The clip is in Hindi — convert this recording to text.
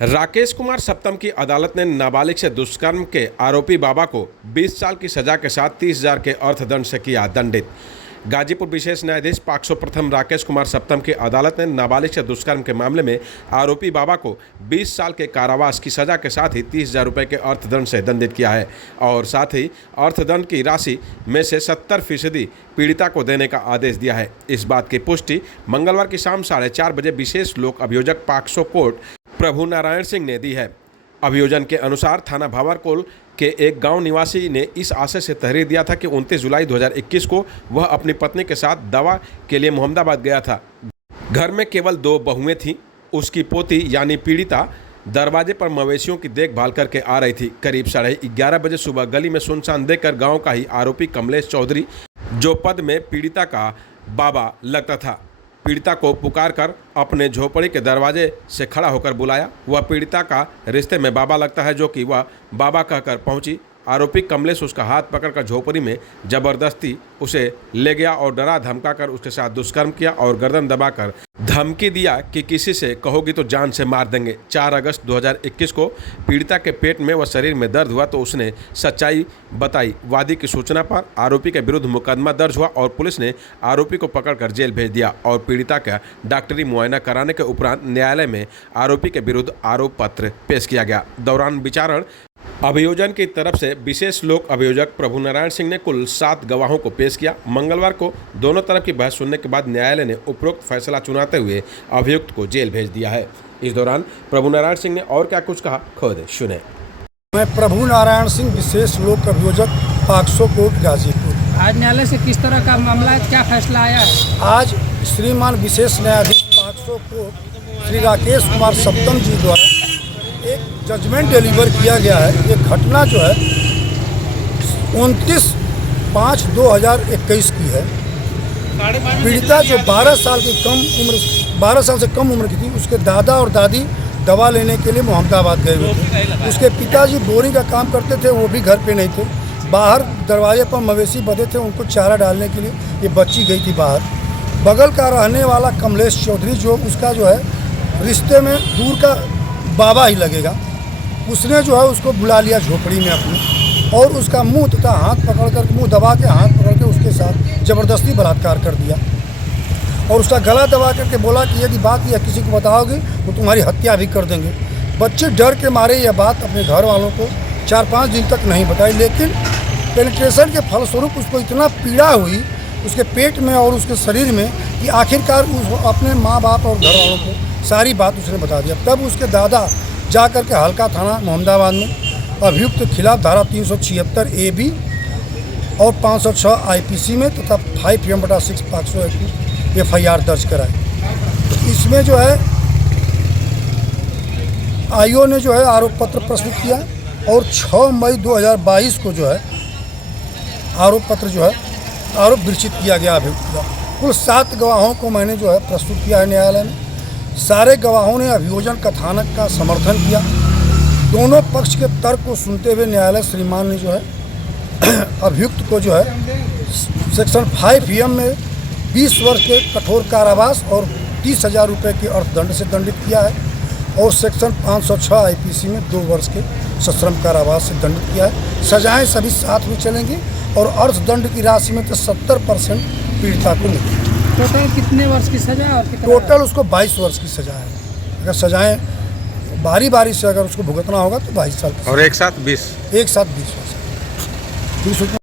राकेश कुमार सप्तम की अदालत ने नाबालिग से दुष्कर्म के आरोपी बाबा को 20 साल की सजा के साथ 30,000 के अर्थदंड से किया दंडित। गाजीपुर विशेष न्यायाधीश पॉक्सो प्रथम राकेश कुमार सप्तम की अदालत ने नाबालिग से दुष्कर्म के मामले में आरोपी बाबा को 20 साल के कारावास की सजा के साथ ही 30,000 रुपये के अर्थदंड से दंडित किया है और साथ ही अर्थदंड की राशि में से 70% पीड़िता को देने का आदेश दिया है। इस बात की पुष्टि मंगलवार की शाम 4:30 बजे विशेष लोक अभियोजक पॉक्सो कोर्ट प्रभु नारायण सिंह ने दी है। अभियोजन के अनुसार थाना भावरकोल के एक गांव निवासी ने इस आशय से तहरीर दिया था कि 29 जुलाई 2021 को वह अपनी पत्नी के साथ दवा के लिए मोहम्मदाबाद गया था। घर में केवल 2 बहुएं थीं। उसकी पोती यानी पीड़िता दरवाजे पर मवेशियों की देखभाल करके आ रही थी। करीब 11:30 बजे सुबह गली में सुनसान देखकर गाँव का ही आरोपी कमलेश चौधरी, जो पद में पीड़िता का बाबा लगता था, पीड़िता को पुकारकर अपने झोपड़ी के दरवाजे से खड़ा होकर बुलाया। वह पीड़िता का रिश्ते में बाबा लगता है, जो कि वह बाबा कहकर पहुंची। आरोपी कमलेश उसका हाथ पकड़कर झोपड़ी में जबरदस्ती उसे ले गया और डरा धमकाकर उसके साथ दुष्कर्म किया और गर्दन दबाकर धमकी दिया कि किसी से कहोगी तो जान से मार देंगे। 4 अगस्त 2021 को पीड़िता के पेट में व शरीर में दर्द हुआ तो उसने सच्चाई बताई। वादी की सूचना पर आरोपी के विरुद्ध मुकदमा दर्ज हुआ और पुलिस ने आरोपी को पकड़कर जेल भेज दिया और पीड़िता का डॉक्टरी मुआयना कराने के उपरांत न्यायालय में आरोपी के विरुद्ध आरोप पत्र पेश किया गया। दौरान विचारण अभियोजन की तरफ से विशेष लोक अभियोजक प्रभु नारायण सिंह ने कुल 7 गवाहों को पेश किया। मंगलवार को दोनों तरफ की बहस सुनने के बाद न्यायालय ने उपरोक्त फैसला सुनाते हुए अभियुक्त को जेल भेज दिया है। इस दौरान प्रभु नारायण सिंह ने और क्या कुछ कहा, खुद सुने। मैं प्रभु नारायण सिंह, विशेष लोक अभियोजक, पॉक्सो कोर्ट गाजीपुर। आज न्यायालय से किस तरह का मामला है, क्या फैसला आया है? आज श्रीमान विशेष न्यायाधीश पॉक्सो कोर्ट श्री राकेश कुमार सप्तम जी द्वारा एक जजमेंट डिलीवर किया गया है। ये घटना जो है 29/5/2021 की है। पीड़िता जो 12 साल से कम उम्र की थी, उसके दादा और दादी दवा लेने के लिए मोहम्मदाबाद गए हुए थे। उसके पिताजी बोरिंग का काम करते थे, वो भी घर पे नहीं थे। बाहर दरवाजे पर मवेशी बंधे थे, उनको चारा डालने के लिए ये बच्ची गई थी बाहर। बगल का रहने वाला कमलेश चौधरी, जो उसका जो है रिश्ते में दूर का बाबा ही लगेगा, उसने जो है उसको बुला लिया झोपड़ी में अपने और उसका मुंह तथा हाथ पकड़कर, मुंह दबा के हाथ पकड़ के उसके साथ ज़बरदस्ती बलात्कार कर दिया और उसका गला दबा करके बोला कि यदि बात यह किसी को बताओगे तो तुम्हारी हत्या भी कर देंगे। बच्चे डर के मारे यह बात अपने घर वालों को 4-5 दिन तक नहीं बताई, लेकिन पेनिट्रेशन के फलस्वरूप उसको इतना पीड़ा हुई उसके पेट में और उसके शरीर में कि आखिरकार उस अपने माँ बाप और घर वालों को सारी बात उसने बता दिया। तब उसके दादा जा कर के हल्का थाना मोहम्मदाबाद में अभियुक्त के खिलाफ धारा 376 AB और 506 IPC में तथा 5M/6 पॉक्सो एक्ट FIR दर्ज कराए। इसमें जो है आईओ ने जो है आरोप पत्र प्रस्तुत किया और 6 मई 2022 को जो है आरोप पत्र जो है आरोप विरचित किया गया अभियुक्त का। कुल 7 गवाहों को मैंने जो है प्रस्तुत किया है न्यायालय में। सारे गवाहों ने अभियोजन कथानक का समर्थन किया। दोनों पक्ष के तर्क को सुनते हुए न्यायालय श्रीमान ने जो है अभियुक्त को जो है सेक्शन 5M में 20 वर्ष के कठोर कारावास और 30,000 रुपये के अर्थदंड से दंडित किया है और सेक्शन 506 IPC में 2 वर्ष के सश्रम कारावास से दंडित किया है। सजाएं सभी साथ में चलेंगी और अर्थदंड की राशि में तो 70% पीड़िता को मिलेगी। टोटल कितने वर्ष की सजा और टोटल उसको 22 वर्ष की सजा है। अगर सजाएं बारी बारी से अगर उसको भुगतना होगा तो 22 साल और एक साथ 20 वर्ष।